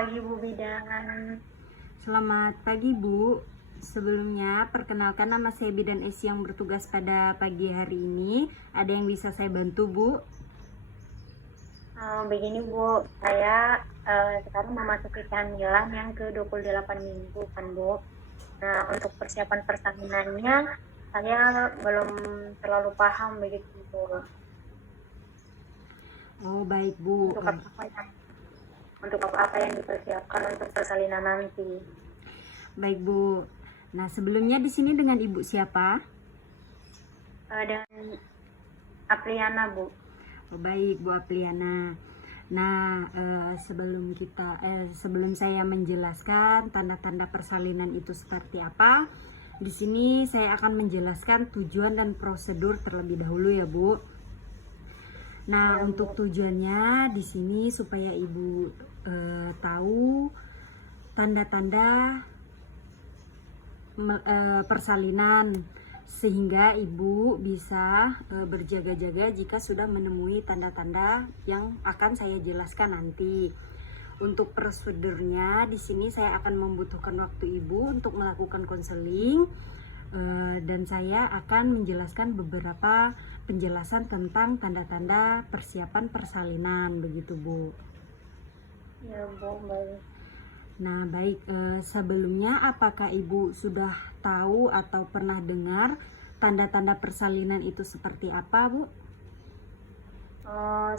pagi Bu Bidan. Selamat pagi Bu. Sebelumnya perkenalkan, nama saya Bidan Esi yang bertugas pada pagi hari ini. Ada yang bisa saya bantu Bu? Begini Bu, saya sekarang memasuki kehamilan yang ke-28 minggu kan Bu. Nah, untuk persiapan persalinannya saya belum terlalu paham begitu Bu. Oh baik Bu. Untuk apa yang dipersiapkan untuk persalinan nanti. Baik Bu. Nah, sebelumnya di sini dengan Ibu siapa? Dan Apriana Bu. Oh, baik Bu Apriana. Nah, sebelum saya menjelaskan tanda-tanda persalinan itu seperti apa, di sini saya akan menjelaskan tujuan dan prosedur terlebih dahulu ya Bu. Nah, untuk tujuannya di sini supaya Ibu tahu tanda-tanda persalinan, sehingga Ibu bisa berjaga-jaga jika sudah menemui tanda-tanda yang akan saya jelaskan nanti. Untuk prosedurnya di sini saya akan membutuhkan waktu Ibu untuk melakukan konseling, dan saya akan menjelaskan beberapa penjelasan tentang tanda-tanda persiapan persalinan, begitu Bu. Ya Bu, baik. Nah baik, sebelumnya apakah Ibu sudah tahu atau pernah dengar tanda-tanda persalinan itu seperti apa Bu?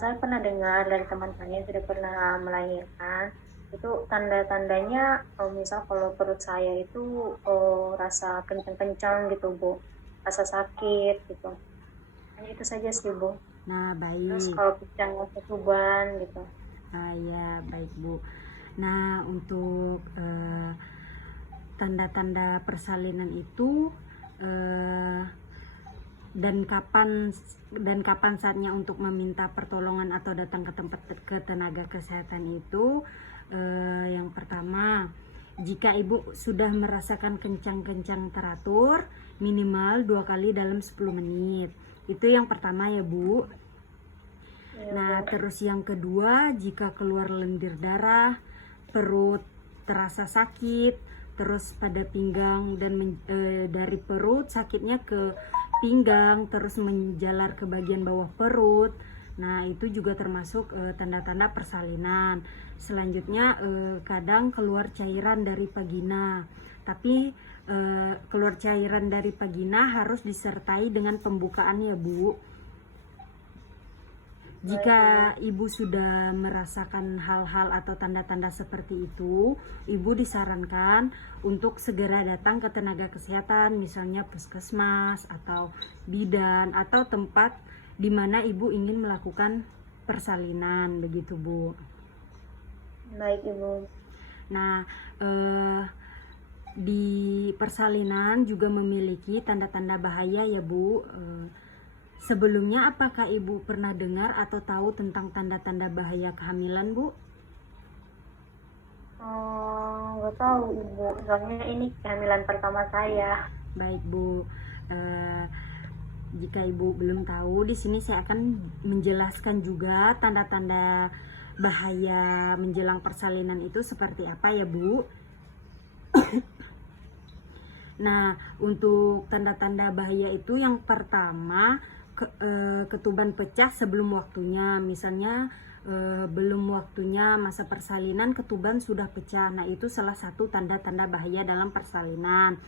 Saya pernah dengar dari teman saya yang sudah pernah melahirkan. Itu tanda-tandanya, misal kalau perut saya itu rasa kencang-kencang gitu Bu, rasa sakit gitu. Hanya itu saja sih Bu. Nah Terus baik. kalau pecah ketuban gitu. Ya baik Bu. Nah untuk tanda-tanda persalinan itu dan kapan saatnya untuk meminta pertolongan atau datang ke tempat tenaga kesehatan itu, yang pertama, jika Ibu sudah merasakan kencang-kencang teratur minimal 2 kali dalam 10 menit. Itu yang pertama ya Bu. Ya, Nah, Bu. terus yang kedua, jika keluar lendir darah, perut terasa sakit, terus pada pinggang dan dari perut sakitnya ke pinggang, terus menjalar ke bagian bawah perut. Nah, itu juga termasuk tanda-tanda persalinan. Selanjutnya, kadang keluar cairan dari vagina. Tapi keluar cairan dari vagina harus disertai dengan pembukaan ya Bu. Jika Ibu sudah merasakan hal-hal atau tanda-tanda seperti itu, Ibu disarankan untuk segera datang ke tenaga kesehatan, misalnya puskesmas atau bidan atau tempat di mana Ibu ingin melakukan persalinan, begitu Bu. Baik Ibu. Nah, di persalinan juga memiliki tanda-tanda bahaya ya Bu. Sebelumnya apakah Ibu pernah dengar atau tahu tentang tanda-tanda bahaya kehamilan Bu? Nggak tahu Ibu, soalnya ini kehamilan pertama saya. Baik Bu, jika Ibu belum tahu, di sini saya akan menjelaskan juga tanda-tanda bahaya menjelang persalinan itu seperti apa ya Bu. Nah, untuk tanda-tanda bahaya itu yang pertama, ketuban pecah sebelum waktunya. Misalnya belum waktunya masa persalinan ketuban sudah pecah. Nah, itu salah satu tanda-tanda bahaya dalam persalinan.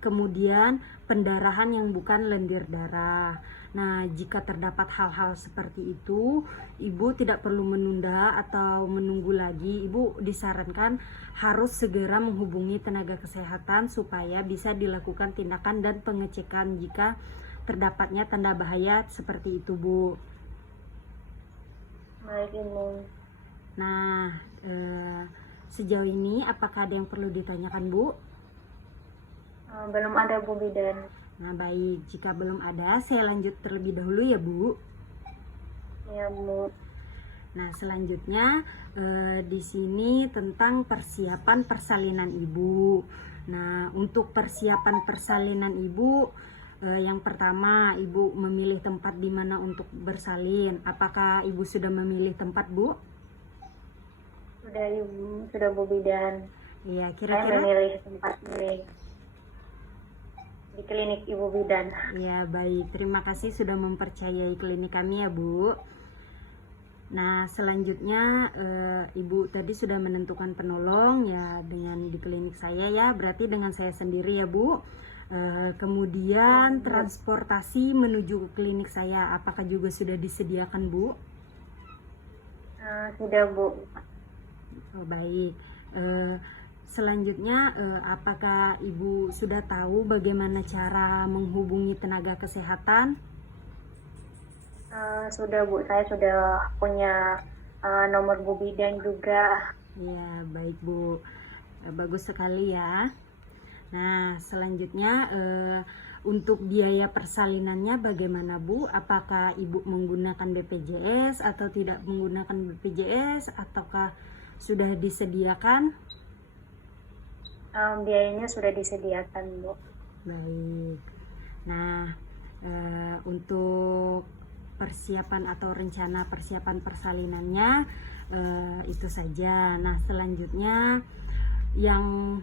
Kemudian pendarahan yang bukan lendir darah. Nah, jika terdapat hal-hal seperti itu, Ibu tidak perlu menunda atau menunggu lagi. Ibu disarankan harus segera menghubungi tenaga kesehatan supaya bisa dilakukan tindakan dan pengecekan jika terdapatnya tanda bahaya seperti itu Bu. Baik Ibu. Nah, sejauh ini apakah ada yang perlu ditanyakan Bu? Belum ada Bu Bidan. Nah baik, jika belum ada saya lanjut terlebih dahulu ya Bu. Ya Bu. Nah selanjutnya di sini tentang persiapan persalinan Ibu. Nah untuk persiapan persalinan Ibu, yang pertama Ibu memilih tempat di mana untuk bersalin. Apakah Ibu sudah memilih tempat Bu? Sudah Ibu, sudah Bu Bidan. Iya, Saya kira-kira. memilih tempat di klinik Ibu Bidan. Ya, baik. Terima kasih sudah mempercayai klinik kami ya, Bu. Nah, selanjutnya Ibu tadi sudah menentukan penolong ya dengan di klinik saya ya, berarti dengan saya sendiri ya, Bu. Kemudian transportasi menuju ke klinik saya, apakah juga sudah disediakan, Bu? Sudah Bu. Oh, baik. Selanjutnya, apakah Ibu sudah tahu bagaimana cara menghubungi tenaga kesehatan? Sudah Bu, saya sudah punya nomor Bu Bidan juga. Ya, baik Bu. Bagus sekali ya. Nah, selanjutnya untuk biaya persalinannya bagaimana Bu? Apakah Ibu menggunakan BPJS atau tidak menggunakan BPJS ataukah sudah disediakan? Biayanya sudah disediakan Bu. Baik. Nah, untuk persiapan atau rencana persiapan persalinannya itu saja. Nah, selanjutnya yang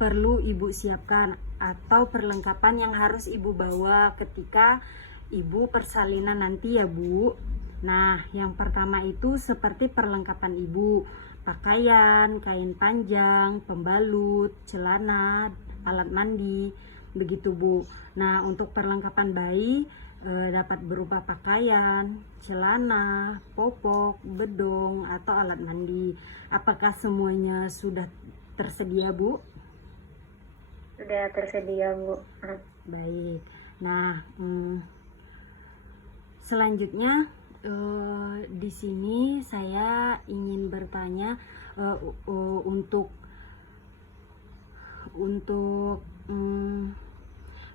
perlu Ibu siapkan atau perlengkapan yang harus Ibu bawa ketika Ibu persalinan nanti ya, Bu. Nah, yang pertama itu seperti perlengkapan Ibu, pakaian, kain panjang, pembalut, celana, alat mandi, begitu Bu. Nah, untuk perlengkapan bayi dapat berupa pakaian, celana, popok, bedong, atau alat mandi. Apakah semuanya sudah tersedia, Bu? Sudah tersedia Bu. Baik. Nah, selanjutnya di sini saya ingin bertanya untuk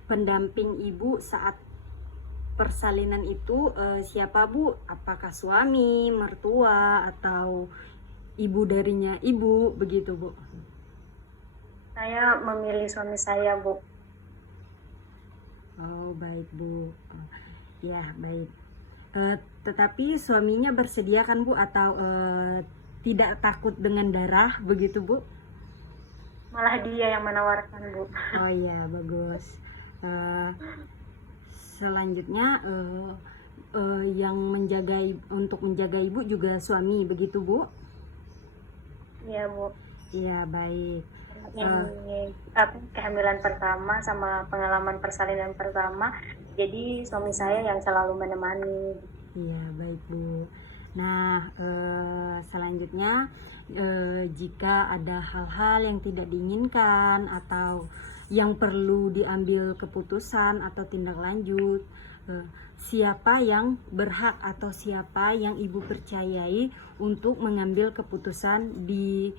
pendamping Ibu saat persalinan itu siapa Bu? Apakah suami, mertua, atau ibu darinya Ibu, begitu Bu? Saya memilih suami saya Bu. Oh, baik Bu. Ya, baik. Tetapi suaminya bersedia kan Bu atau tidak takut dengan darah, begitu Bu? Malah dia yang menawarkan Bu. Oh iya, bagus. Selanjutnya yang untuk menjaga Ibu juga suami, begitu Bu? Iya Bu. Iya, baik. Kehamilan pertama sama pengalaman persalinan pertama, jadi suami saya yang selalu menemani. Iya, baik Bu. Nah, selanjutnya jika ada hal-hal yang tidak diinginkan atau yang perlu diambil keputusan atau tindak lanjut, siapa yang berhak atau siapa yang Ibu percayai untuk mengambil keputusan di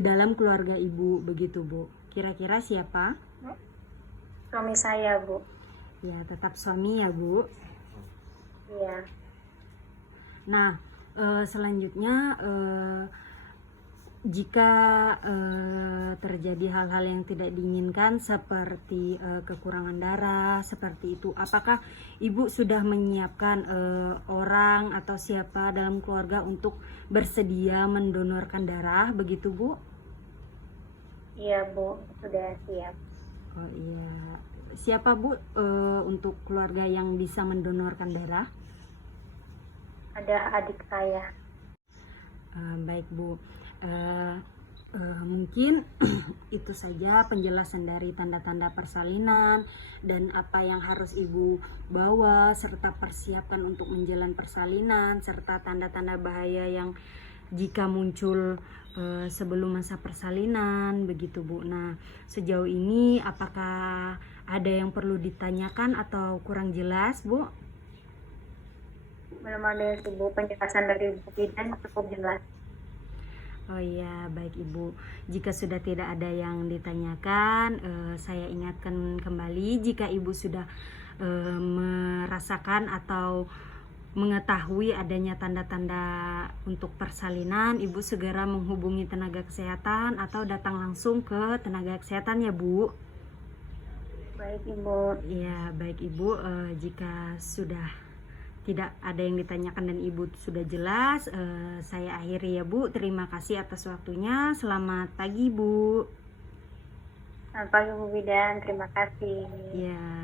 dalam keluarga Ibu, begitu Bu? Kira-kira siapa? Suami saya Bu. Ya, tetap suami ya Bu. Iya. Nah, selanjutnya jika terjadi hal-hal yang tidak diinginkan seperti kekurangan darah seperti itu, apakah Ibu sudah menyiapkan orang atau siapa dalam keluarga untuk bersedia mendonorkan darah, begitu Bu? Iya Bu, sudah siap. Oh iya, siapa Bu untuk keluarga yang bisa mendonorkan darah? Ada adik saya. Baik Bu. Mungkin itu saja penjelasan dari tanda-tanda persalinan dan apa yang harus Ibu bawa serta persiapkan untuk menjalani persalinan serta tanda-tanda bahaya yang jika muncul sebelum masa persalinan, begitu Bu. Nah, sejauh ini apakah ada yang perlu ditanyakan atau kurang jelas, Bu? Belum ada Bu, penjelasan dari Bu Bidan cukup jelas. Oh iya, baik Ibu. Jika sudah tidak ada yang ditanyakan, saya ingatkan kembali jika Ibu sudah merasakan atau mengetahui adanya tanda-tanda untuk persalinan, Ibu segera menghubungi tenaga kesehatan atau datang langsung ke tenaga kesehatan ya Bu. Baik Ibu. Ya, baik Ibu. Jika sudah tidak ada yang ditanyakan dan Ibu sudah jelas. Saya akhiri ya Bu. Terima kasih atas waktunya. Selamat pagi Bu. Selamat pagi Bu Bidan, terima kasih. Ya.